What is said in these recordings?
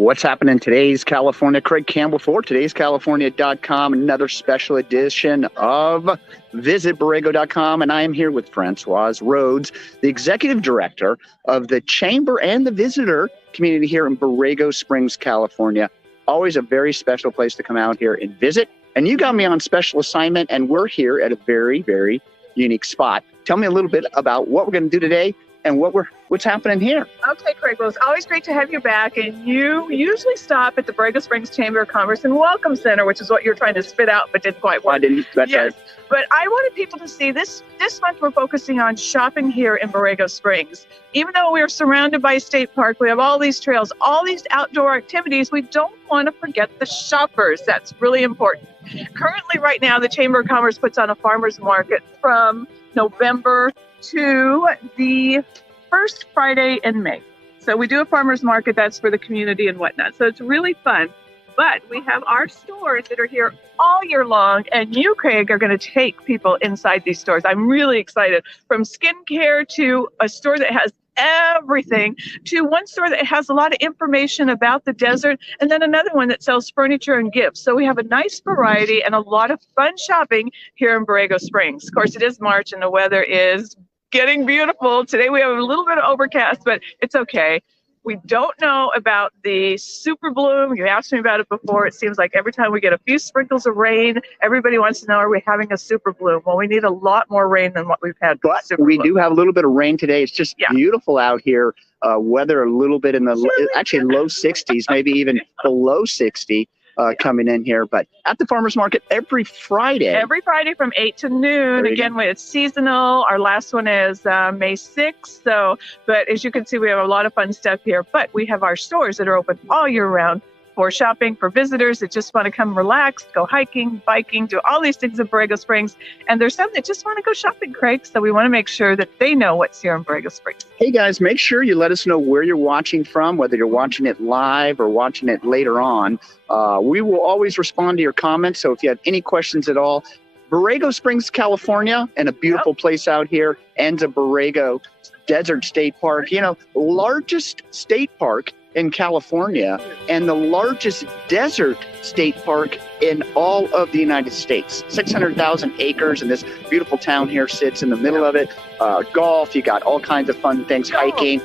What's happening in today's California? Craige Campbell for todayscalifornia.com, another special edition of visitborrego.com. And I am here with Françoise Rhodes, the executive director of the Chamber and the Visitor community here in Borrego Springs, California. Always a very special place to come out here and visit. And you got me on special assignment, and we're here at a very, very unique spot. Tell me a little bit about what we're going to do today and what's happening here. Okay, Craig. Well, it's always great to have you back. And you usually stop at the Borrego Springs Chamber of Commerce and Welcome Center, which is what you're trying to spit out, but didn't quite work. I didn't. That's yes. right. But I wanted people to see this month. We're focusing on shopping here in Borrego Springs. Even though we're surrounded by a state park, we have all these trails, all these outdoor activities. We don't want to forget the shoppers. That's really important. Currently, right now, the Chamber of Commerce puts on a farmers market from November to the first Friday in May. So we do a farmers market that's for the community and whatnot. So it's really fun. But we have our stores that are here all year long, and you, Craig, are going to take people inside these stores. I'm really excited. From skincare to a store that has everything, to one store that has a lot of information about the desert, and then another one that sells furniture and gifts. So we have a nice variety and a lot of fun shopping here in Borrego Springs. Of course, it is March and the weather is getting beautiful. Today we have a little bit of overcast, but it's okay. We don't know about the super bloom. You asked me about it before. It seems like every time we get a few sprinkles of rain, everybody wants to know, are we having a super bloom? Well, we need a lot more rain than what we've had. But we do have a little bit of rain today. It's just beautiful out here. Weather a little bit in the actually low 60s, maybe even below 60 coming in here. But at the farmers market every Friday. Every Friday from 8 to noon. Again, it's seasonal. Our last one is May 6th. So, but as you can see, we have a lot of fun stuff here. But we have our stores that are open all year round for shopping, for visitors that just want to come relax, go hiking, biking, do all these things in Borrego Springs. And there's some that just want to go shopping, Craig. So we want to make sure that they know what's here in Borrego Springs. Hey, guys, make sure you let us know where you're watching from, whether you're watching it live or watching it later on. We will always respond to your comments. So if you have any questions at all, Borrego Springs, California, and a beautiful place out here, Anza Borrego Desert State Park, largest state park in California and the largest desert state park in all of the United States. 600,000 acres, and this beautiful town here sits in the middle of it. Golf, you got all kinds of fun things, hiking,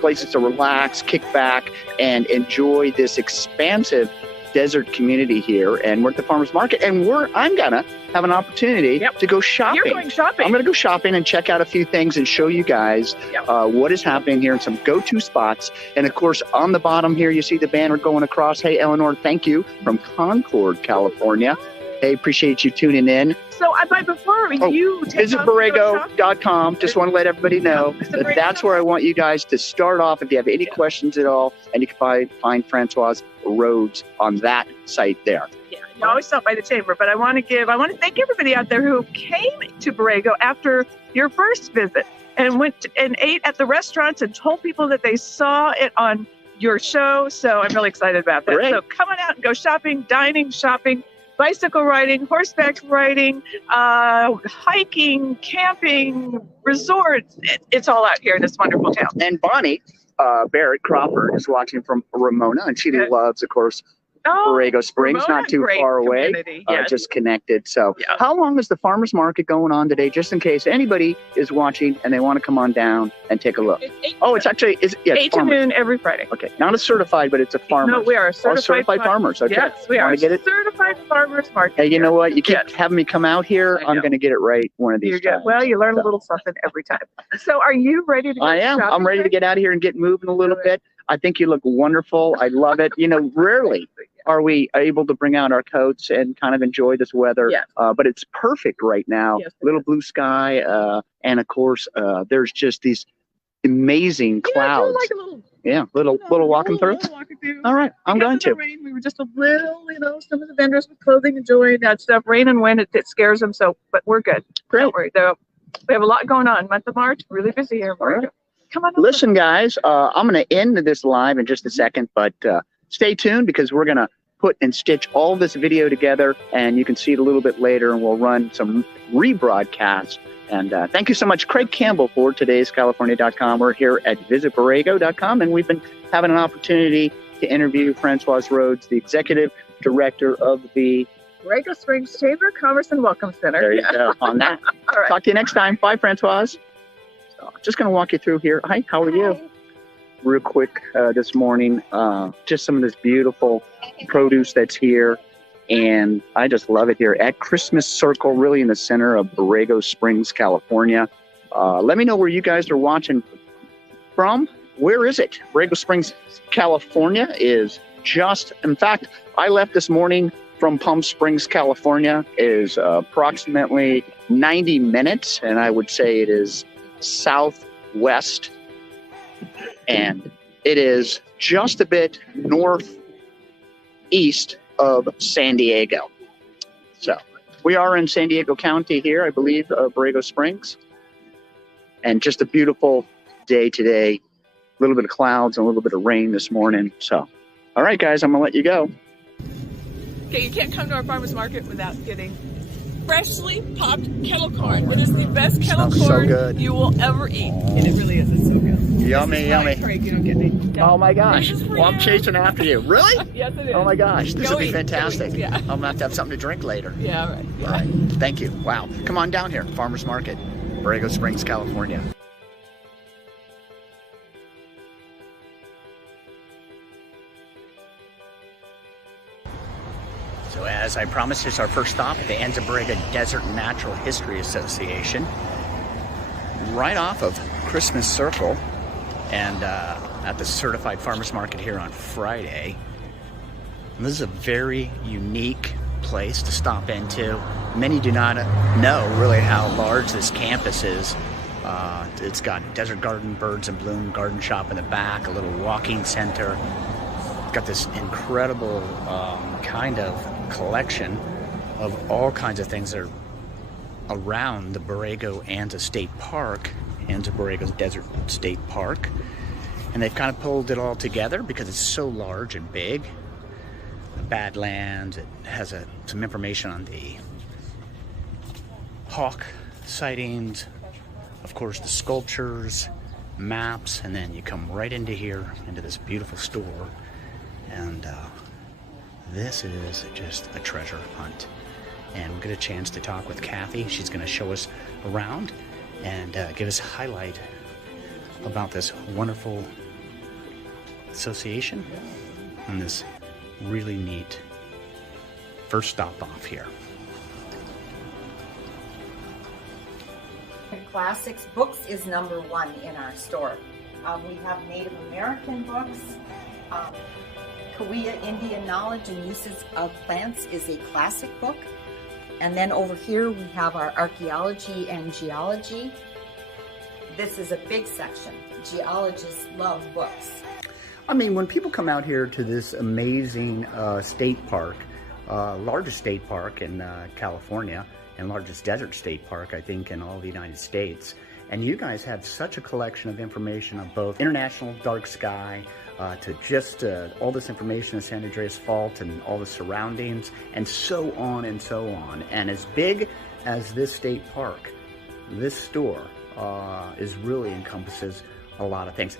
places to relax, kick back, and enjoy this expansive desert community here. And we're at the farmers market, and I'm gonna have an opportunity to go shopping. You're going shopping. I'm gonna go shopping and check out a few things and show you guys what is happening here and some go-to spots. And of course, on the bottom here, you see the banner going across. Hey, Eleanor, thank you, from Concord, California. Hey, appreciate you tuning in. So, but before you visit Borrego.com, just want to let everybody know that's where I want you guys to start off if you have any questions at all, and you can find Françoise Rhodes on that site there. Yeah, you always stop by the chamber, but I want to thank everybody out there who came to Borrego after your first visit and went and ate at the restaurants and told people that they saw it on your show. So I'm really excited about that. Great. So come on out and go shopping, dining, shopping, bicycle riding, horseback riding, hiking, camping, resorts. It's all out here in this wonderful town. And Bonnie Barrett Crawford is watching from Ramona, and she loves, of course, Borrego Springs, Ramona, not too far away, just connected. So how long is the farmers market going on today, just in case anybody is watching and they want to come on down and take a look? It's actually 8 to noon every Friday. Okay, not a certified, but it's a farmer. No, we are certified farmers. Okay. Yes, we are. Get it? Certified farmers market. Hey, you know what? You keep having me come out here. I'm going to get it right one of these times. Well, you learn a little something every time. So are you ready to go I am. shopping? I'm ready to get out of here and get moving a little bit. I think you look wonderful. I love it. Rarely are we able to bring out our coats and kind of enjoy this weather. But it's perfect right now. Little blue sky. And of course, there's just these amazing clouds. Little walking through. All right, I'm going to. Rain, we were just a little, some of the vendors with clothing enjoying that stuff. Rain and wind, it scares them. So, but we're good. Great. Don't worry. We have a lot going on. Month of March, really busy here. Right. Come on over. Listen, guys, I'm going to end this live in just a second, but stay tuned because we're going to put and stitch all this video together, and you can see it a little bit later, and we'll run some rebroadcasts. And thank you so much, Craige Campbell, for todayscalifornia.com. We're here at visitborrego.com, and we've been having an opportunity to interview Françoise Rhodes, the Executive Director of the Borrego Springs Chamber of Commerce and Welcome Center. There you go on that. All right. Talk to you next time. Bye, Françoise. So, just going to walk you through here. Hi, how are you? Real quick this morning, just some of this beautiful produce that's here. And I just love it here at Christmas Circle, really in the center of Borrego Springs, California. Let me know where you guys are watching from. Where is it? Borrego Springs, California is just, in fact, I left this morning from Palm Springs, California. It is approximately 90 minutes, and I would say it is southwest, and it is just a bit northeast of San Diego. So we are in San Diego County here, I believe, Borrego Springs, and just a beautiful day today. A little bit of clouds and a little bit of rain this morning. So, all right, guys, I'm gonna let you go. Okay, you can't come to our farmers market without getting freshly popped kettle corn. It is the best kettle corn you will ever eat. And it really is. It's so good. Yummy, yummy. Craig, you don't get me. Oh my gosh. This is for Well, I'm you. chasing after you. Really? Yes, it is. Oh my gosh. This Go will be eat. fantastic. Go eat. Yeah. I'm going to have something to drink later. Yeah, all right. All right. Thank you. Wow. Come on down here. Farmers Market, Borrego Springs, California. So as I promised, here's our first stop at the Anza Borrego Desert Natural History Association, right off of Christmas Circle, and at the Certified Farmers Market here on Friday. And this is a very unique place to stop into. Many do not know really how large this campus is. It's got Desert Garden, Birds in Bloom, garden shop in the back, a little walking center. It's got this incredible kind of collection of all kinds of things that are around the Borrego Anza State Park, Anza Borrego's Desert State Park. And they've kind of pulled it all together because it's so large and big. The Badlands, it has some information on the hawk sightings, of course the sculptures, maps, and then you come right into here, into this beautiful store, and this is just a treasure hunt. And we'll get a chance to talk with Kathy. She's going to show us around and give us a highlight about this wonderful association and this really neat first stop off here. Classics books is #1 in our store. We have Native American books. Cahuilla Indian Knowledge and Uses of Plants is a classic book. And then over here we have our archaeology and geology. This is a big section. Geologists love books. I mean, when people come out here to this amazing state park, largest state park in California, and largest desert state park, I think, in all the United States, and you guys have such a collection of information on both international dark sky, to just all this information of San Andreas Fault and all the surroundings, and so on and so on. And as big as this state park, this store really encompasses a lot of things.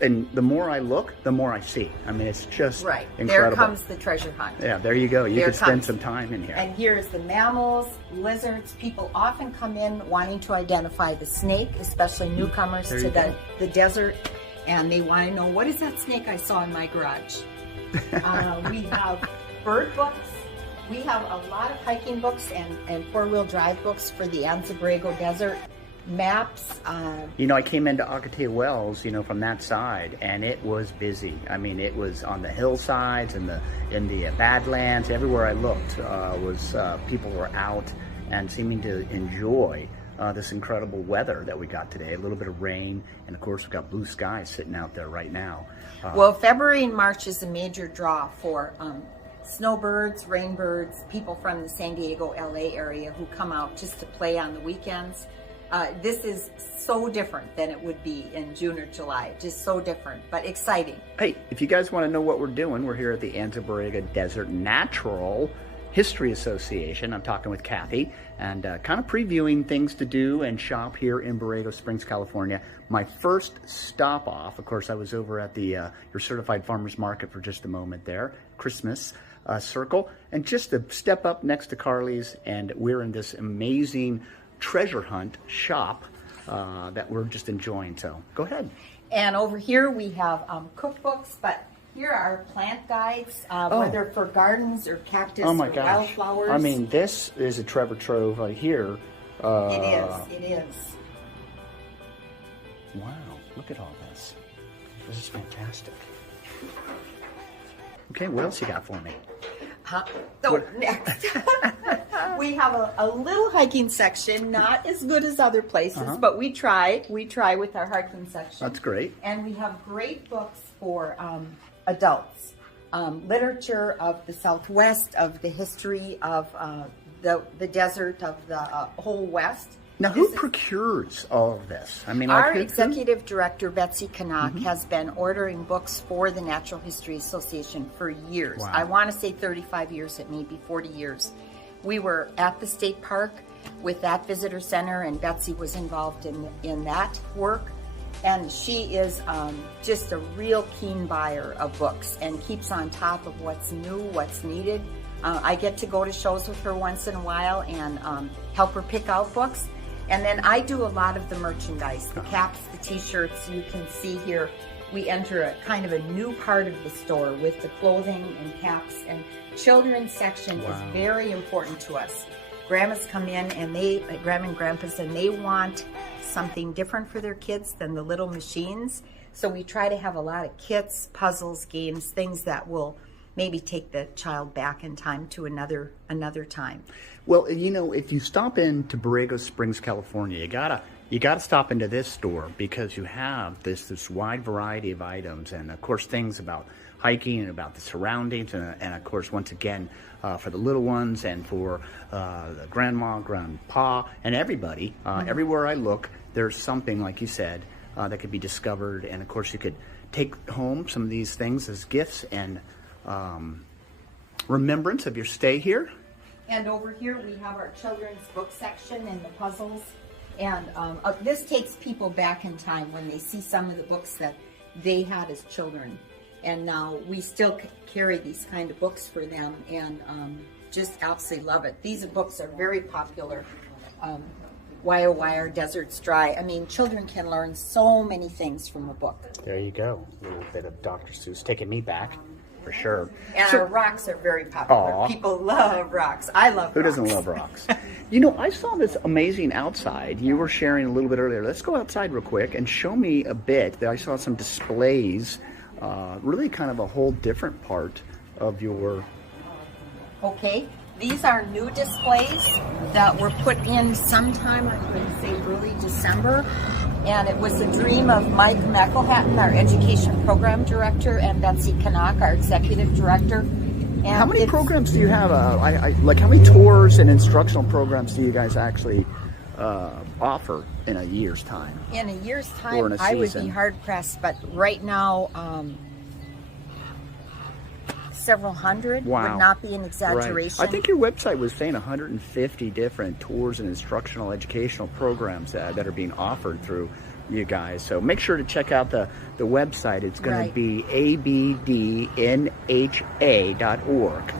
And the more I look, the more I see. I mean, it's just right. Incredible. There comes the treasure hunt. Yeah, there you go. You could spend some time in here. And here's the mammals, lizards. People often come in wanting to identify the snake, especially newcomers to the desert. And they want to know, what is that snake I saw in my garage? We have bird books. We have a lot of hiking books and four-wheel drive books for the Anza Borrego Desert. Maps. You know, I came into Ocotillo Wells, from that side, and it was busy. I mean, it was on the hillsides and in the Badlands. Everywhere I looked people were out and seeming to enjoy this incredible weather that we got today. A little bit of rain, and of course we've got blue skies sitting out there right now. Well, February and March is a major draw for snowbirds, rainbirds, people from the San Diego, LA area who come out just to play on the weekends. This is so different than it would be in June or July. Just so different, but exciting. Hey, if you guys want to know what we're doing, we're here at the Anza Borrego Desert Natural History Association. I'm talking with Kathy and kind of previewing things to do and shop here in Borrego Springs, California. My first stop off, of course, I was over at the your Certified Farmers Market for just a moment there, Christmas Circle, and just a step up next to Carly's, and we're in this amazing treasure hunt shop that we're just enjoying. So go ahead. And over here we have cookbooks, but here are plant guides, whether for gardens or cactus or wildflowers. I mean, this is a treasure trove right here. It is. Wow, look at all this. This is fantastic. Okay, what else you got for me? Next. We have a little hiking section, not as good as other places, but we try with our hiking section. That's great. And we have great books for adults. Literature of the Southwest, of the history of the desert, of the whole West. Now, who procures all of this? I mean, our executive director, Betsy Canuck, has been ordering books for the Natural History Association for years. Wow. I want to say 35 years, it may be 40 years. We were at the state park with that visitor center, and Betsy was involved in that work. And she is just a real keen buyer of books and keeps on top of what's new, what's needed. I get to go to shows with her once in a while and help her pick out books. And then I do a lot of the merchandise, the caps, the t-shirts. You can see here, we enter a kind of a new part of the store with the clothing and caps, and children's section is very important to us. Grandmas come in and grandma and grandpas, and they want something different for their kids than the little machines. So we try to have a lot of kits, puzzles, games, things that will maybe take the child back in time to another time. Well, you know, if you stop into Borrego Springs, California, you gotta stop into this store, because you have this wide variety of items, and of course things about hiking and about the surroundings, and of course, once again, for the little ones and for the grandma, grandpa, and everybody. Everywhere I look, there's something, like you said, that could be discovered, and of course you could take home some of these things as gifts and remembrance of your stay here. And over here we have our children's book section and the puzzles. And this takes people back in time when they see some of the books that they had as children. And now we still carry these kind of books for them, and just absolutely love it. These books are very popular. Why Oh Why Are Deserts Dry? I mean, children can learn so many things from a book. There you go. A little bit of Dr. Seuss taking me back, for sure. And our rocks are very popular. People love rocks. I love rocks. Who doesn't love rocks? You know, I saw this amazing outside. You were sharing a little bit earlier. Let's go outside real quick and show me a bit. I saw some displays, really kind of a whole different part of your... Okay. These are new displays that were put in sometime, I'm going to say early December. And it was a dream of Mike McElhatton, our education program director, and Betsy Canuck, our executive director. And how many programs do you have? Like how many tours and instructional programs do you guys actually offer in a year's time? In a year's time, I would be hard pressed, but right now, several hundred would not be an exaggeration. Right. I think your website was saying 150 different tours and instructional educational programs that are being offered through you guys. So make sure to check out the website. It's going to be abdnha.org.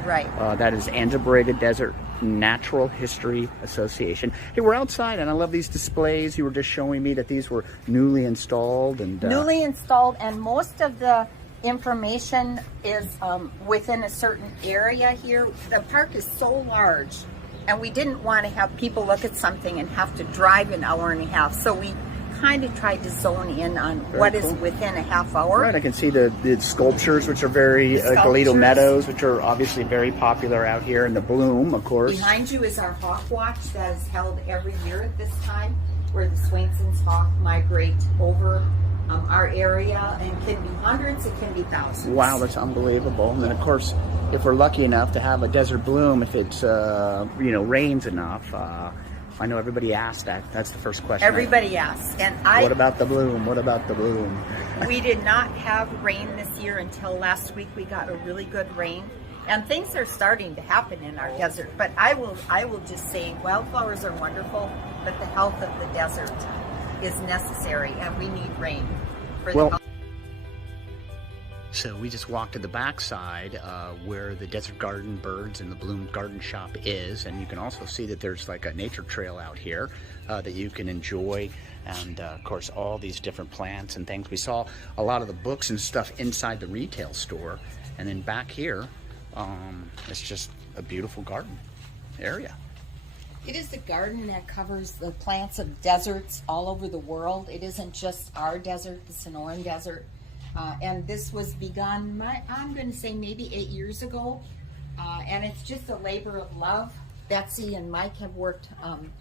Right. That is Anza Borrego Desert Natural History Association. Hey, we're outside, and I love these displays. You were just showing me that these were newly installed. Newly installed, and most of the information is within a certain area here. The park is so large, and we didn't want to have people look at something and have to drive an hour and a half, so we kind of tried to zone in on what is within a half hour. Right, I can see the sculptures, which are very Galito Meadows, which are obviously very popular out here, and the bloom, of course. Behind you is our hawk watch that is held every year at this time, where the Swainson's hawk migrate over our area, and can be hundreds, it can be thousands. Wow, that's unbelievable. And then, of course, if we're lucky enough to have a desert bloom, if it's rains enough, I know everybody asks that. That's the first question. Everybody asks. And what about the bloom? What about the bloom? We did not have rain this year until last week. We got a really good rain. And things are starting to happen in our desert. But I will just say wildflowers are wonderful, but the health of the desert is necessary, and we need rain for the health. So we just walked to the backside where the Desert Garden Birds and the Bloom Garden Shop is, and you can also see that there's like a nature trail out here that you can enjoy, and of course all these different plants and things. We saw a lot of the books and stuff inside the retail store, and then back here it's just a beautiful garden area. It is the garden that covers the plants of deserts all over the world. It isn't just our desert, the Sonoran Desert. And this was begun, I'm going to say maybe 8 years ago. And it's just a labor of love. Betsy and Mike have worked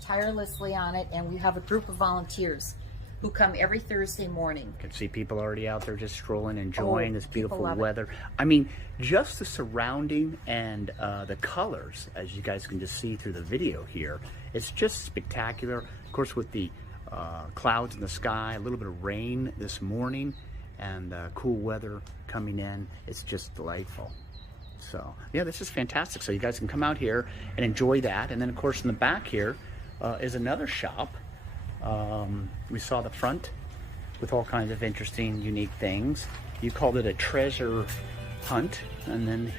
tirelessly on it, and we have a group of volunteers who come every Thursday morning. You can see people already out there just strolling, enjoying this beautiful weather. I mean, just the surrounding and the colors, as you guys can just see through the video here, it's just spectacular. Of course, with the clouds in the sky, a little bit of rain this morning, and cool weather coming in, it's just delightful. So yeah, this is fantastic. So you guys can come out here and enjoy that. And then of course in the back here is another shop. We saw the front with all kinds of interesting, unique things. You called it a treasure hunt, and then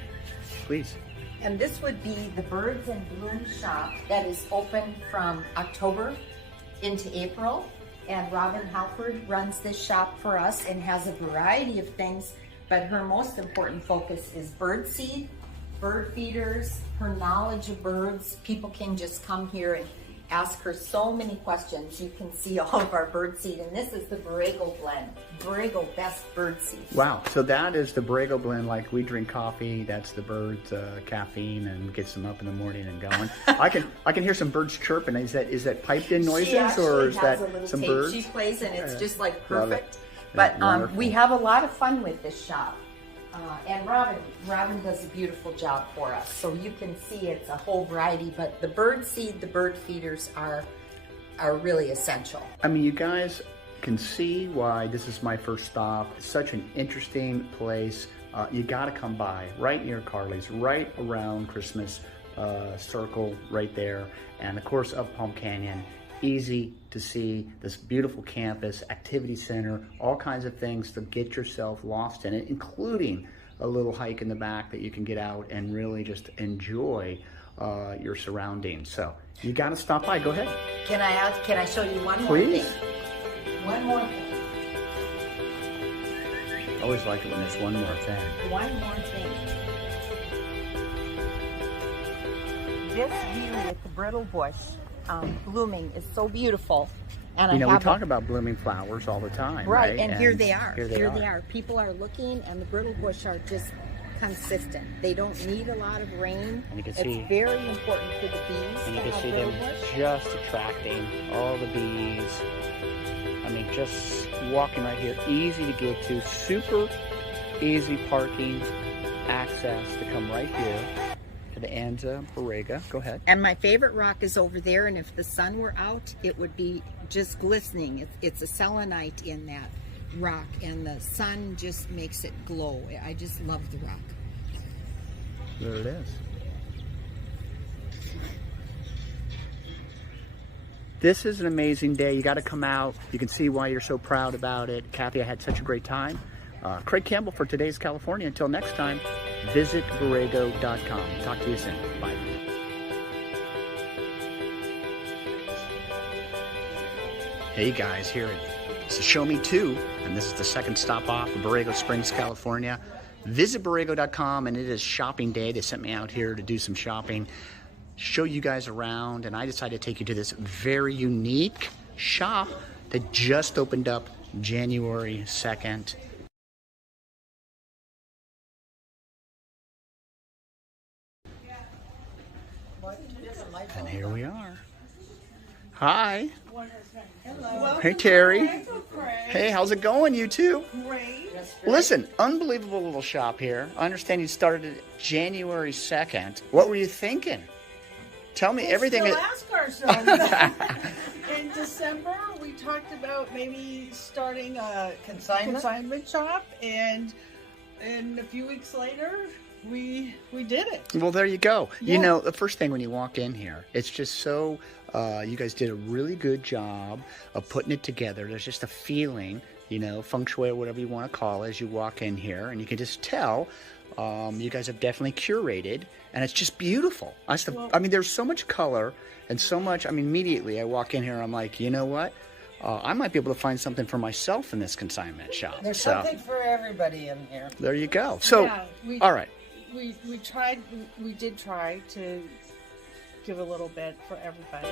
please. And this would be the Birds and Bloom shop that is open from October into April. And Robin Halford runs this shop for us and has a variety of things, but her most important focus is bird seed, bird feeders, her knowledge of birds. People can just come here and ask her so many questions. You can see all of our bird seed, and this is the Borrego blend. Borrego best bird seed. Wow, so that is the Borrego blend. Like we drink coffee, that's the birds caffeine, and gets them up in the morning and going. I can hear some birds chirping. Is that piped in noises, or is that some tape birds? She plays, and it's just like perfect. But we have a lot of fun with this shop. And Robin does a beautiful job for us. So you can see it's a whole variety, but the bird seed, the bird feeders are really essential. I mean, you guys can see why this is my first stop. It's such an interesting place. You got to come by, right near Carly's, right around Christmas Circle, right there. And of course, up Palm Canyon. Easy to see this beautiful campus, activity center, all kinds of things to get yourself lost in it, including a little hike in the back that you can get out and really just enjoy your surroundings. So you got to stop by. Go ahead. Can I show you one more thing? One more thing. I always like it when there's one more thing. One more thing. This view with the brittle bush blooming is so beautiful. And we talk about blooming flowers all the time, right? And here they are. Here they are. People are looking, and the brittle bush are just consistent. They don't need a lot of rain. And you can it's see, very important for the bees. And you can see them just attracting all the bees. I mean, just walking right here, easy to get to, super easy parking access to come right here to the Anza, Borrego. Go ahead. And my favorite rock is over there, and if the sun were out, it would be just glistening. It's a selenite in that rock, and the sun just makes it glow. I just love the rock. There it is. This is an amazing day. You got to come out. You can see why you're so proud about it. Kathy, I had such a great time. Craige Campbell for Today's California. Until next time, visit Borrego.com. Talk to you soon. Bye. Hey guys, here it's the Show Me 2, and this is the second stop off of Borrego Springs, California. Visit Borrego.com, and it is shopping day. They sent me out here to do some shopping, show you guys around, and I decided to take you to this very unique shop that just opened up January 2nd. And here we are. Hi. Hello. Hey, Terry. Craig. Hey, how's it going, you two? Great. Listen, unbelievable little shop here. I understand you started it January 2nd. What were you thinking? Tell me everything. We'll ask ourselves. In December, we talked about maybe starting a consignment shop, and a few weeks later, we did it. Well, there you go. Yeah. You know, the first thing when you walk in here, it's just so, you guys did a really good job of putting it together. There's just a feeling, you know, feng shui or whatever you want to call it as you walk in here. And you can just tell you guys have definitely curated, and it's just beautiful. I mean, there's so much color and so much. I mean, immediately I walk in here, I'm like, you know what? I might be able to find something for myself in this consignment shop. There's something for everybody in here. There you go. So, all right. We did try to give a little bit for everybody,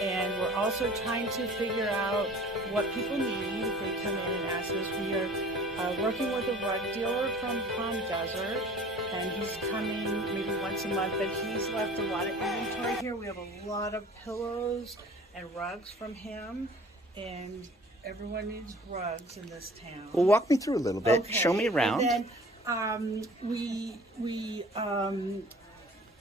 and we're also trying to figure out what people need if they come in and ask us. We are working with a rug dealer from Palm Desert, and he's coming maybe once a month, but he's left a lot of inventory here. We have a lot of pillows and rugs from him, and everyone needs rugs in this town. Well, walk me through a little bit. Okay. Show me around. And then we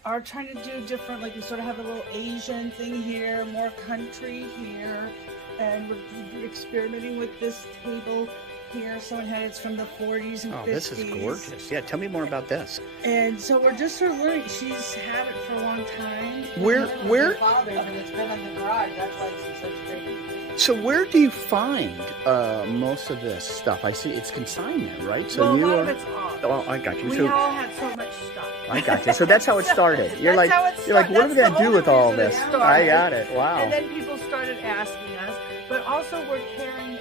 are trying to do different, like we sort of have a little Asian thing here, more country here, and we're experimenting with this table here. Someone had it's from the 40s and 50s. Oh, this is gorgeous. Yeah, tell me more about this. And so we're just sort of learning. She's had it for a long time. Where? Father's, and it's been in the garage. That's why it's in such great condition. So where do you find most of this stuff? I see it's consignment, right? So Well, a you lot are. of it's off. Oh, I got you. We So all had so much stuff. I got you. So that's how it started. You're That's like, how it you're like, what are we started. gonna do with That's the all only this? reason it started. I got it. Wow. And then people started asking us. But also we're carrying,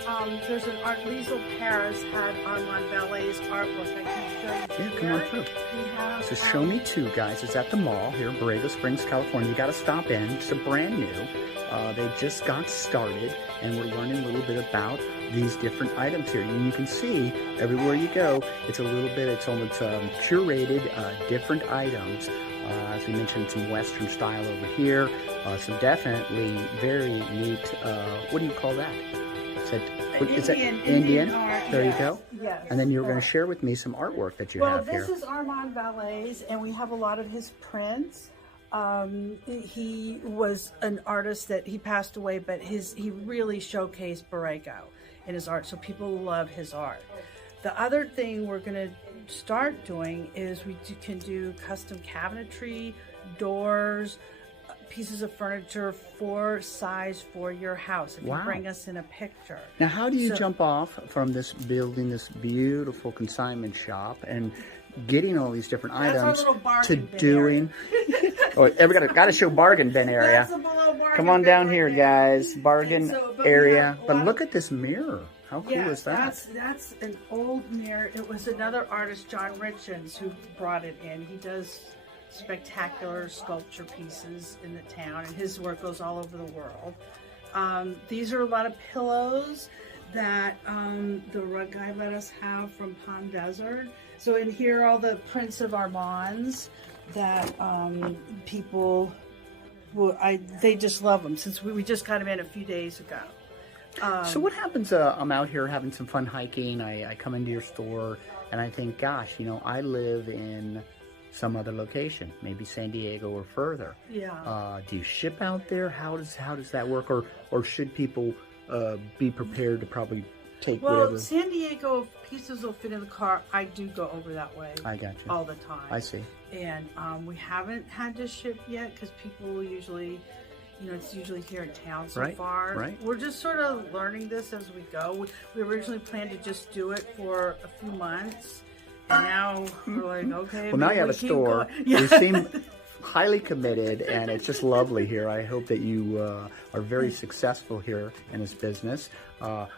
there's an art, Liesl Paris had Armand Ballet's artwork. I can show you Yeah, come on through. We have, So Show Me Too, guys, is at the mall here in Borrego Springs, California. You got to stop in. It's a brand new. They just got started, and we're learning a little bit about these different items here. And you can see everywhere you go, it's a little bit, it's almost curated different items. As we mentioned, some Western style over here. Some definitely very neat, what do you call that? Is that Indian? art, There yes, you go. Yes. And then you're going to share with me some artwork that you Well, have here. this is Armand Ballet's, and we have a lot of his prints. He was an artist that he passed away, but he really showcased Borrego in his art, so people love his art. The other thing we're going to start doing is can do custom cabinetry, doors, pieces of furniture for size for your house if you bring us in a picture. Now, how do you jump off from this building, this beautiful consignment shop, and getting all these different items to doing? Got to show bargain bin area. Come on down here, guys. Bargain area. But look at this mirror. How cool is that? That's an old mirror. It was another artist, John Richens, who brought it in. He does spectacular sculpture pieces in the town, and his work goes all over the world. These are a lot of pillows that the rug guy let us have from Palm Desert. So in here are all the prints of Armands that people they just love them, since we just got them in a few days ago. So what happens, I'm out here having some fun hiking, I come into your store, and I think, gosh, you know, I live in some other location, maybe San Diego or further. Yeah. Do you ship out there? How does that work? Or should people be prepared to probably take whatever? San Diego, pieces will fit in the car. I do go over that way. I got you. All the time. I see. And we haven't had to ship yet because people usually, it's usually here in town so far. Right. We're just sort of learning this as we go. We originally planned to just do it for a few months. And now we're like, okay. Well, now you have a store. You seem highly committed, and it's just lovely here. I hope that you are very successful here in this business.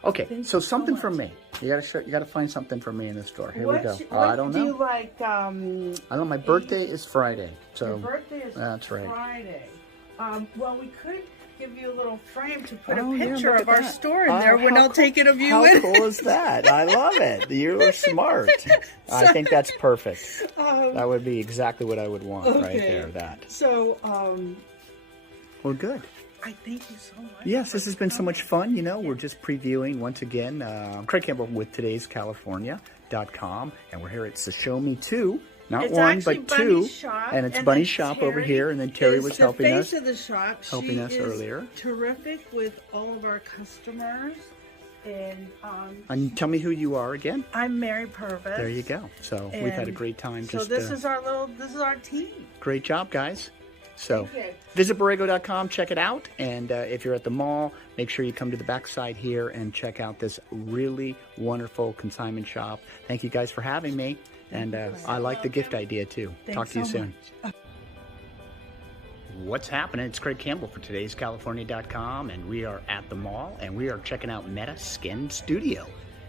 Okay, so something for me. You gotta find something for me in the store. Here we go. I don't know. Do you like? I know my birthday is Friday, so your birthday is that's right. Friday. Well, we could give you a little frame to put a yeah, picture look of at our that. store in there when I'll take it of you. How cool is that? I love it. You are smart. I think that's perfect. That would be exactly what I would want right there. That. So, Well, good. I thank you so much. Yes, this has been so much fun. We're just previewing once again. Craige Campbell with today'scalifornia.com, and we're here at Show Me Too. Not it's one, but two. Shop, and it's Bunny's shop over here, and then Terry was helping us. Of the shop. Helping us earlier. Terrific with all of our customers. And tell me who you are again. I'm Mary Purvis. There you go. So we've had a great time. So this is our team. Great job, guys. So visit Borrego.com, check it out. And if you're at the mall, make sure you come to the backside here and check out this really wonderful consignment shop. Thank you guys for having me. And I like the gift idea too. Talk to you soon. What's happening? It's Craige Campbell for today's California.com, and we are at the mall and we are checking out Meta Skin Studio.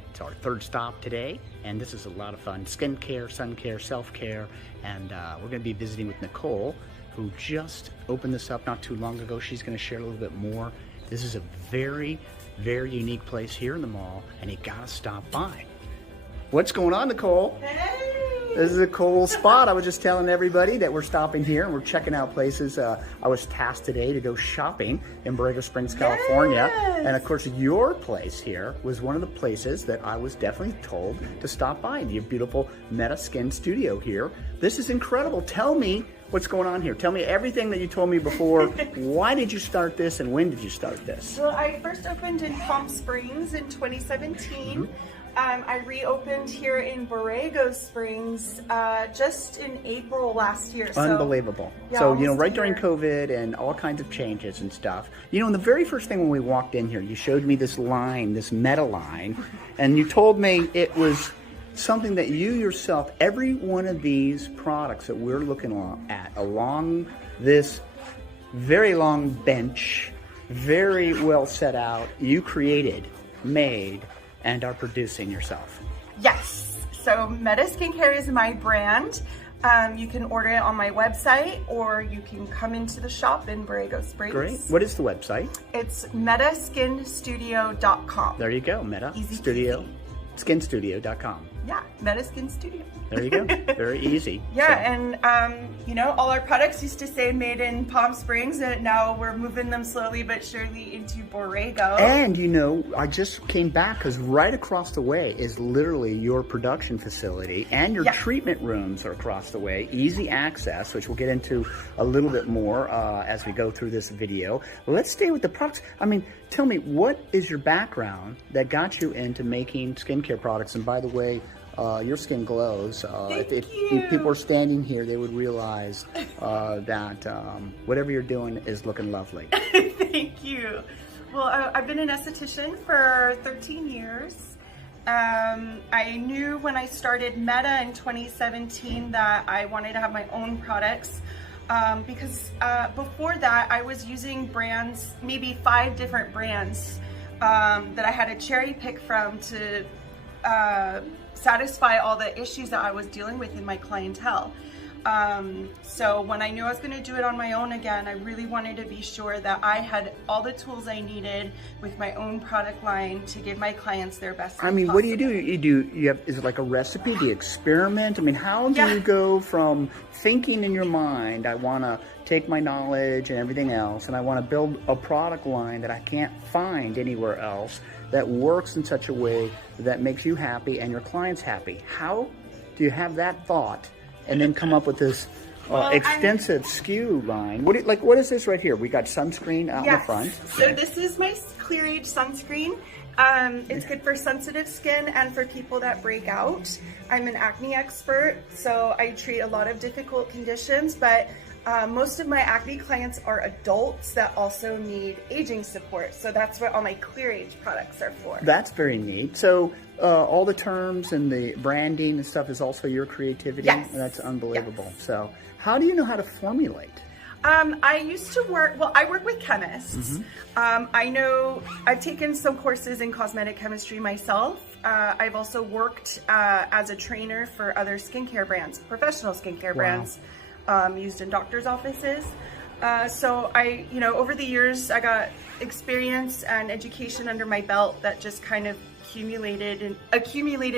It's our third stop today, and this is a lot of fun. Skincare, sun care, self-care, and we're going to be visiting with Nicole, who just opened this up not too long ago. She's going to share a little bit more. This is a very, very unique place here in the mall, and you got to stop by. What's going on, Nicole? Hey! This is a cool spot. I was just telling everybody that we're stopping here and we're checking out places. I was tasked today to go shopping in Borrego Springs, California. Yes. And of course, your place here was one of the places that I was definitely told to stop by. Your beautiful Meta Skin Studio here. This is incredible. Tell me what's going on here. Tell me everything that you told me before. Why did you start this and when did you start this? Well, I first opened in Palm Springs in 2017. I reopened here in Borrego Springs just in April last year. Unbelievable. Yeah, So, you know, almost right a during year. COVID and all kinds of changes and stuff. You know, and the very first thing when we walked in here, you showed me this line, this Meta line, and you told me it was something that you yourself, every one of these products that we're looking at along this very long bench, very well set out, you created, made, and are producing yourself. Yes. So Meta Skincare is my brand. You can order it on my website or you can come into the shop in Borrego Springs. Great. What is the website? It's metaskinstudio.com. There you go, Meta Easy Studio, peasy. skinstudio.com. Yeah, Meta Skin Studio. There you go. Very easy. Yeah, and you know, all our products used to say made in Palm Springs, and now we're moving them slowly but surely into Borrego. And you know, I just came back because right across the way is literally your production facility, and your treatment rooms are across the way. Easy access, which we'll get into a little bit more as we go through this video. Let's stay with the products. I mean, tell me, what is your background that got you into making skincare products? And by the way, your skin glows. If people are standing here, they would realize that whatever you're doing is looking lovely. Thank you. Well, I've been an esthetician for 13 years. I knew when I started Meta in 2017 that I wanted to have my own products because before that I was using brands, maybe 5 different brands that I had to cherry pick from to satisfy all the issues that I was dealing with in my clientele. So when I knew I was going to do it on my own again, I really wanted to be sure that I had all the tools I needed with my own product line to give my clients their best. I mean, possible. what do? You have, is it like a recipe? Do you experiment? I mean, how do you go from thinking in your mind, I want to take my knowledge and everything else, and I want to build a product line that I can't find anywhere else that works in such a way that makes you happy and your clients happy? How do you have that thought and then come up with this extensive SKU line? What is this right here? We got sunscreen out in the front. So this is my Clear Age sunscreen. It's good for sensitive skin and for people that break out. I'm an acne expert, so I treat a lot of difficult conditions, but most of my acne clients are adults that also need aging support. So that's what all my Clear Age products are for. That's very neat. So all the terms and the branding and stuff is also your creativity? Yes. That's unbelievable. Yes. So how do you know how to formulate? I used to work, I work with chemists. I've taken some courses in cosmetic chemistry myself. I've also worked as a trainer for other skincare brands, professional skincare brands. Used in doctor's offices. So over the years, I got experience and education under my belt that just kind of accumulated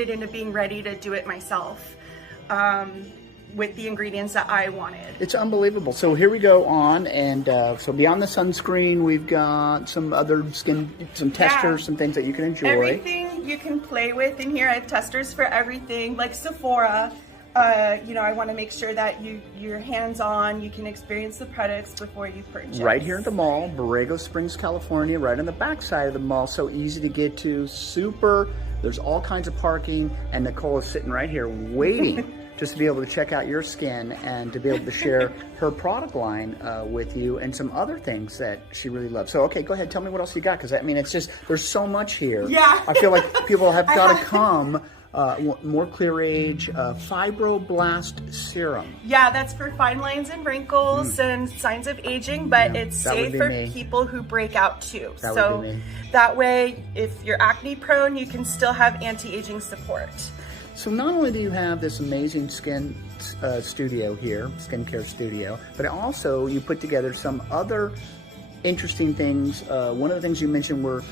into being ready to do it myself with the ingredients that I wanted. It's unbelievable. So here we go on, and so beyond the sunscreen, we've got some other some testers, some things that you can enjoy. Everything you can play with in here. I have testers for everything, like Sephora. I want to make sure that you're hands-on, you can experience the products before you purchase. Right here at the mall, Borrego Springs, California, right on the back side of the mall, so easy to get to, super. There's all kinds of parking, and Nicole is sitting right here waiting just to be able to check out your skin and to be able to share her product line with you and some other things that she really loves. So, okay, go ahead. Tell me what else you got, because I mean, it's just, there's so much here. Yeah. I feel like people have got to come. More Craige Fibroblast Serum. Yeah, that's for fine lines and wrinkles and signs of aging, but it's safe for people who break out too. That way, if you're acne prone, you can still have anti-aging support. So not only do you have this amazing skin studio here, skincare studio, but also you put together some other interesting things. One of the things you mentioned were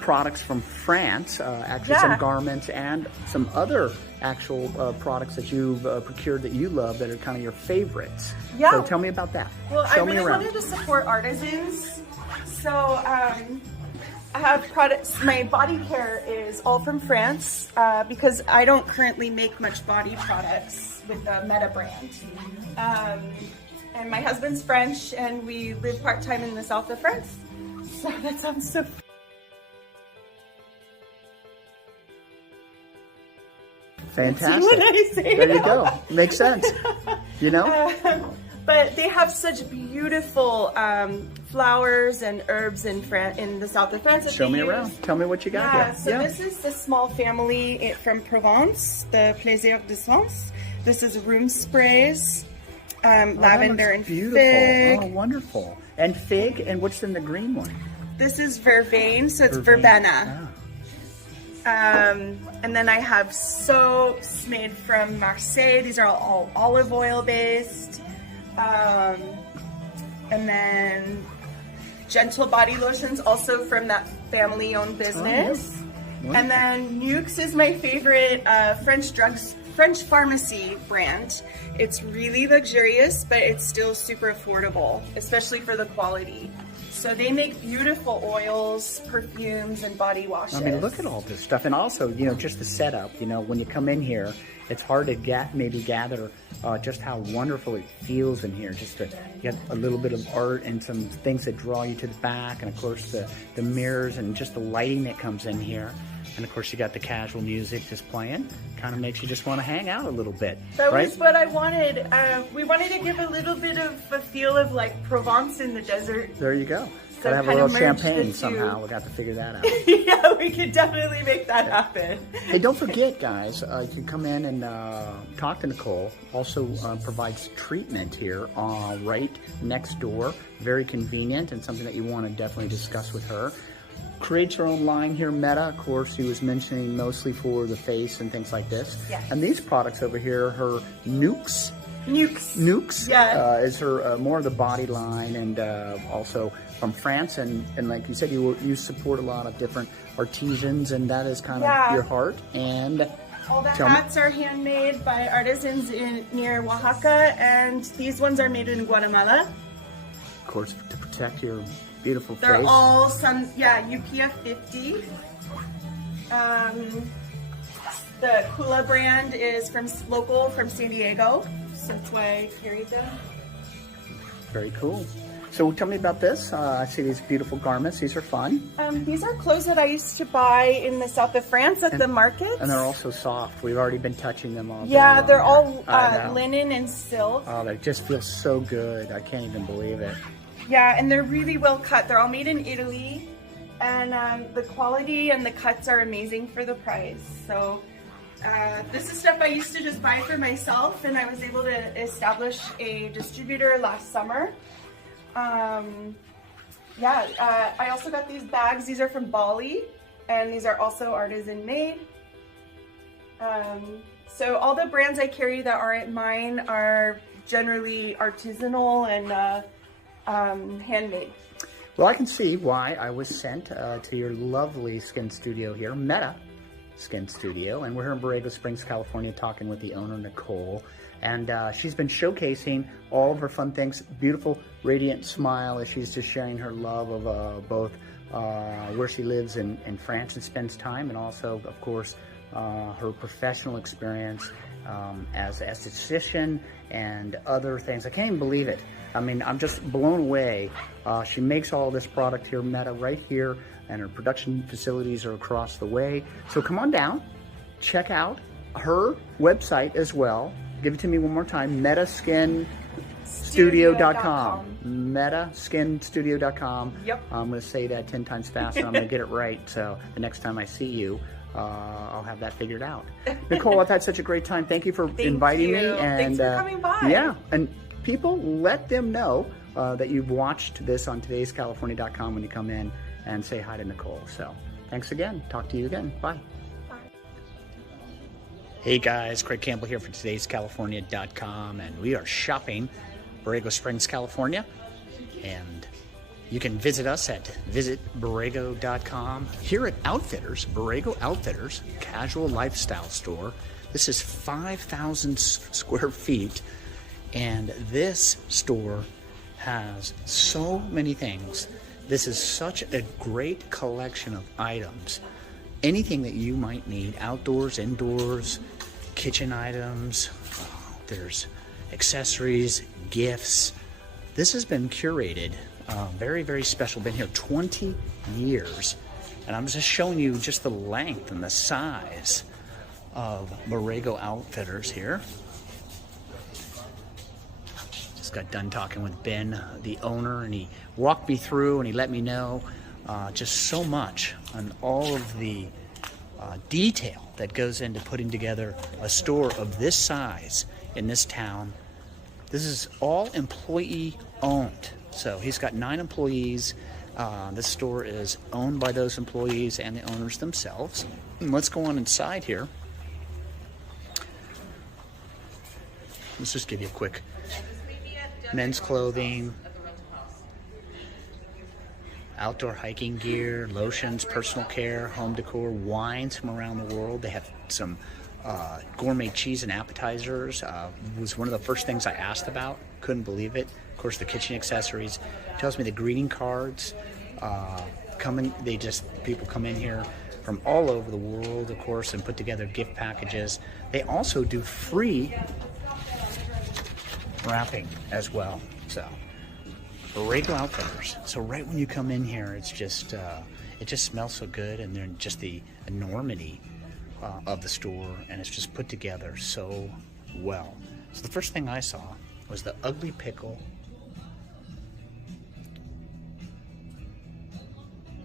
products from France, actually some garments and some other actual products that you've procured that you love that are kind of your favorites. Yeah. So tell me about that. Well, Show I really wanted to support artisans. So I have products, my body care is all from France because I don't currently make much body products with the Meta brand. And my husband's French and we live part-time in the south of France. So that sounds so fantastic. There you go. Makes sense. You know? But they have such beautiful flowers and herbs in the south of France. Show me around. Tell me what you got here. So this is the small family from Provence, the Plaisir de Sens. This is room sprays, lavender and fig. Oh, wonderful. And fig, and what's in the green one? This is vervain, so it's verbena. And then I have soaps made from Marseille. These are all olive oil based. And then gentle body lotions, also from that family-owned business. And then Nuxe is my favorite French pharmacy brand. It's really luxurious, but it's still super affordable, especially for the quality. So they make beautiful oils, perfumes, and body washes. I mean, look at all this stuff. And also, just the setup, when you come in here, it's hard to gather just how wonderful it feels in here. Just to get a little bit of art and some things that draw you to the back. And of course, the mirrors and just the lighting that comes in here. And of course, you got the casual music just playing. Kind of makes you just want to hang out a little bit. That was what I wanted. We wanted to give a little bit of a feel of like Provence in the desert. There you go. So gotta have a little champagne somehow. We'll have to figure that out. Yeah, we could definitely make that happen. Hey, don't forget, guys, you can come in and talk to Nicole. Also provides treatment here right next door. Very convenient and something that you want to definitely discuss with her. Creates her own line here, Meta, of course, she was mentioning mostly for the face and things like this. Yes. And these products over here, her Nuxe. Yeah. Is her more of the body line, and also from France. And like you said, you support a lot of different artisans, and that is kind of your heart. And all the hats are handmade by artisans near Oaxaca, and these ones are made in Guatemala. Of course, to protect your beautiful face. They're all UPF 50. The Kula brand is local from San Diego, so that's why I carried them. Very cool. So tell me about this. I see these beautiful garments. These are fun. These are clothes that I used to buy in the south of France at the market. And they're also soft. We've already been touching them all day. Yeah, they're all linen and silk. Oh, they just feel so good. I can't even believe it. Yeah, and they're really well cut. They're all made in Italy, and the quality and the cuts are amazing for the price. So this is stuff I used to just buy for myself, and I was able to establish a distributor last summer. I also got these bags. These are from Bali, and these are also artisan made. So all the brands I carry that aren't mine are generally artisanal and handmade. Well, I can see why I was sent to your lovely skin studio here, Meta Skin Studio, and we're here in Borrego Springs, California, talking with the owner, Nicole, and she's been showcasing all of her fun things, beautiful, radiant smile as she's just sharing her love of both where she lives in France and spends time, and also, of course, her professional experience as an esthetician and other things. I can't even believe it. I mean, I'm just blown away. She makes all this product here, Meta, right here, and her production facilities are across the way. So come on down, check out her website as well. Give it to me one more time, metaskinstudio.com. Metaskinstudio.com. Yep. I'm going to say that 10 times fast, and I'm going to get it right. So the next time I see you, I'll have that figured out. Nicole, I've had such a great time. Thank you for inviting me. And thanks for coming by. Yeah, and people, let them know that you've watched this on todayscalifornia.com when you come in and say hi to Nicole. So thanks again. Talk to you again. Bye. Hey guys, Craige Campbell here for todayscalifornia.com, and we are shopping Borrego Springs, California, and you can visit us at visitborrego.com. Here at Outfitters, Borrego Outfitters, casual lifestyle store. This is 5,000 square feet, and this store has so many things. This is such a great collection of items. Anything that you might need, outdoors, indoors, kitchen items, there's accessories, gifts. This has been curated, very, very special. Been here 20 years. And I'm just showing you just the length and the size of Borrego Outfitters here. Just got done talking with Ben, the owner, and he walked me through and he let me know just so much on all of the detail that goes into putting together a store of this size in this town. This is all employee owned. So he's got 9 employees. This store is owned by those employees and the owners themselves. And let's go on inside here. Let's just give you a quick men's clothing, outdoor hiking gear, lotions, personal care, home decor, wines from around the world. They have some gourmet cheese and appetizers. Was one of the first things I asked about. Couldn't believe it. Of course, the kitchen accessories. Tells me the greeting cards. People come in here from all over the world, of course, and put together gift packages. They also do free wrapping as well. So Borrego Outfitters. So right when you come in here, it's just it just smells so good, and then just the enormity of the store, and it's just put together so well. So the first thing I saw was the Ugly Pickle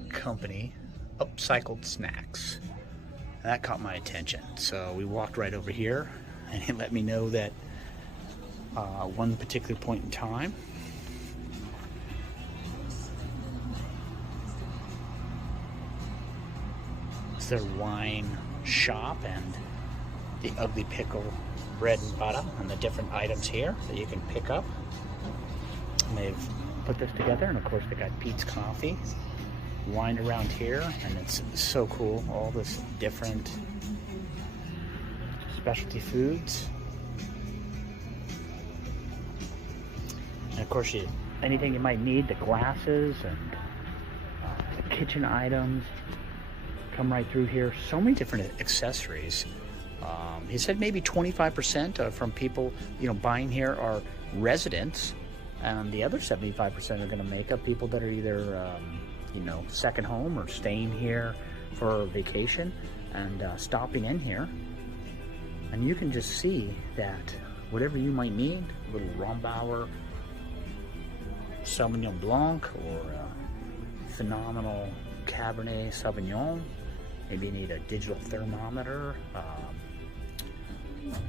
Company upcycled snacks. That caught my attention. So we walked right over here, and he let me know that one particular point in time, it's their wine shop, and the Ugly Pickle bread and butter and the different items here that you can pick up. And they've put this together, and of course they got Pete's Coffee, wine around here, and it's so cool. All this different specialty foods. And of course, anything you might need, the glasses and the kitchen items come right through here. So many different accessories. He said maybe 25% from people, buying here are residents, and the other 75% are going to make up people that are either, second home or staying here for vacation and stopping in here. And you can just see that whatever you might need, a little Rombauer Sauvignon Blanc or phenomenal Cabernet Sauvignon. Maybe you need a digital thermometer.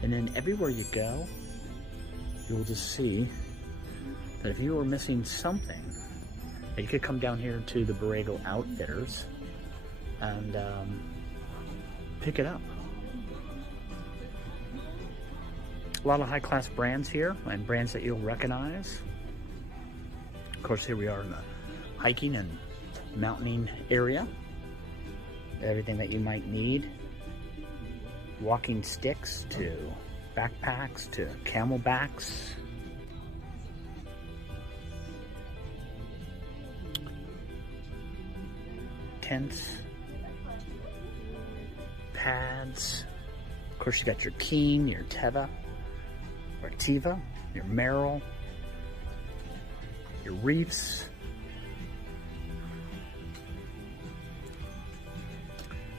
And then everywhere you go, you'll just see that if you were missing something, you could come down here to the Borrego Outfitters and pick it up. A lot of high-class brands here, and brands that you'll recognize. Of course, here we are in the hiking and mountaineering area. Everything that you might need. Walking sticks to backpacks to camelbacks. Tents. Pads. Of course, you got your Keen, your Teva, or Tiva, your Merrill, your Reefs,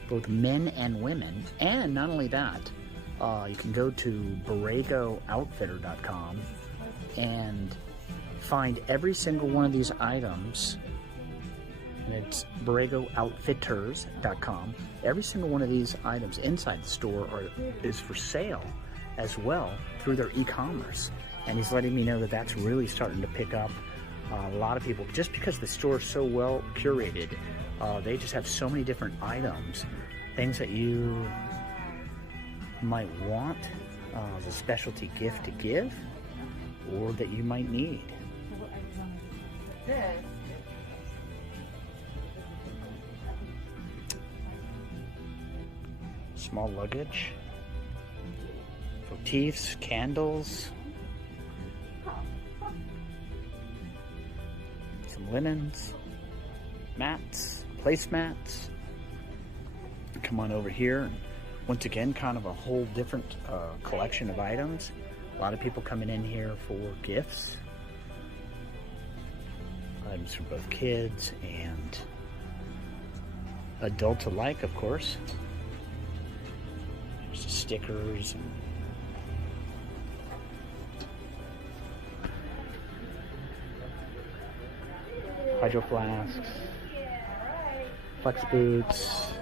both men and women. And not only that, you can go to BorregoOutfitter.com and find every single one of these items. And it's BorregoOutfitters.com. Every single one of these items inside the store is for sale as well through their e-commerce. And he's letting me know that that's really starting to pick up. A lot of people, just because the store is so well curated, they just have so many different items, things that you might want as a specialty gift to give, or that you might need. Small luggage, motifs, candles, some linens, mats, placemats. Come on over here, and once again, kind of a whole different collection of items. A lot of people coming in here for gifts, items for both kids and adults alike, of course. There's stickers and hydro flasks, flex boots,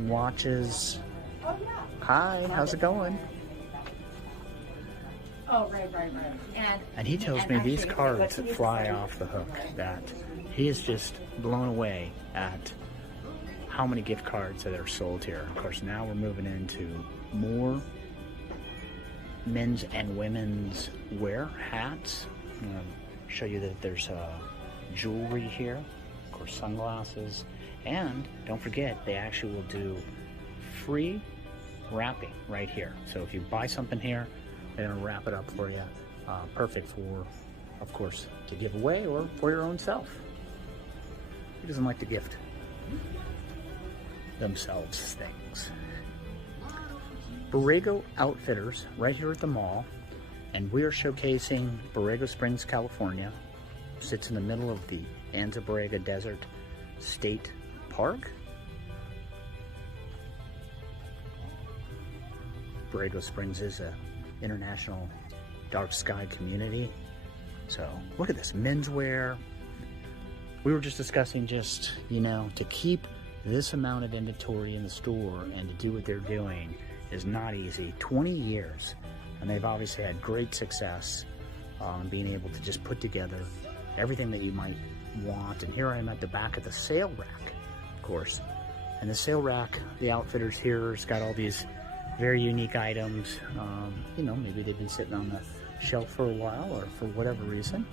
watches. Hi, how's it going? Oh, right. And he tells me these cards that fly off the hook, that he is just blown away at how many gift cards that are sold here. Of course, now we're moving into more men's and women's wear, hats. I'm going to show you that there's jewelry here, of course, sunglasses, and don't forget, they actually will do free wrapping right here. So if you buy something here, they're going to wrap it up for you. Perfect for, of course, to give away or for your own self. Who doesn't like to gift themselves things? Borrego Outfitters right here at the mall, and we are showcasing Borrego Springs, California. Sits in the middle of the Anza Borrego Desert State Park. Borrego Springs is a international dark sky community. So look at this menswear. We were just discussing to keep this amount of inventory in the store and to do what they're doing is not easy. 20 years, and they've obviously had great success being able to just put together everything that you might want. And here I am at the back of the sale rack, of course. And the sale rack, the Outfitters here has got all these very unique items. Maybe they've been sitting on the shelf for a while, or for whatever reason.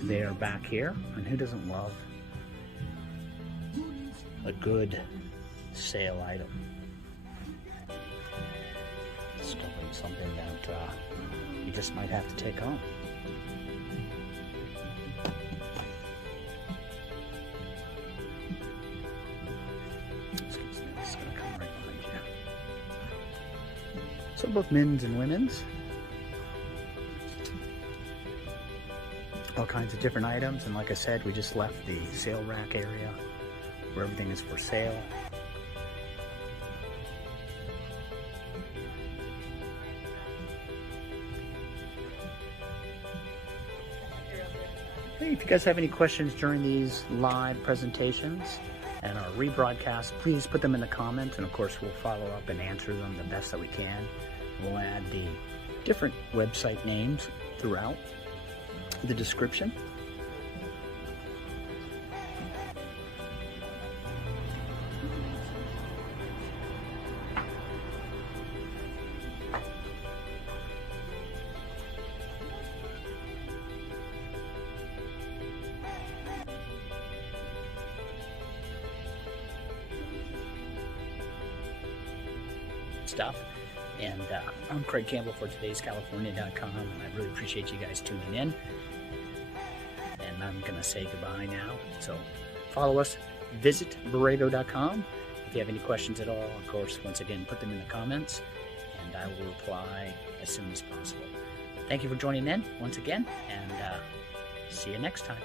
They are back here, and who doesn't love a good sale item? Discovering something that you just might have to take home. Excuse me, this is going to come right behind you. So both men's and women's. All kinds of different items, and like I said, we just left the sale rack area where everything is for sale. Hey, if you guys have any questions during these live presentations and our rebroadcast, please put them in the comments, and of course we'll follow up and answer them the best that we can. We'll add the different website names throughout the description. Stuff. And I'm Craige Campbell for todayscalifornia.com, and I really appreciate you guys tuning in. And I'm going to say goodbye now. So follow us, visit Borrego.com, If you have any questions at all, of course, once again, put them in the comments, and I will reply as soon as possible. Thank you for joining in once again, and see you next time.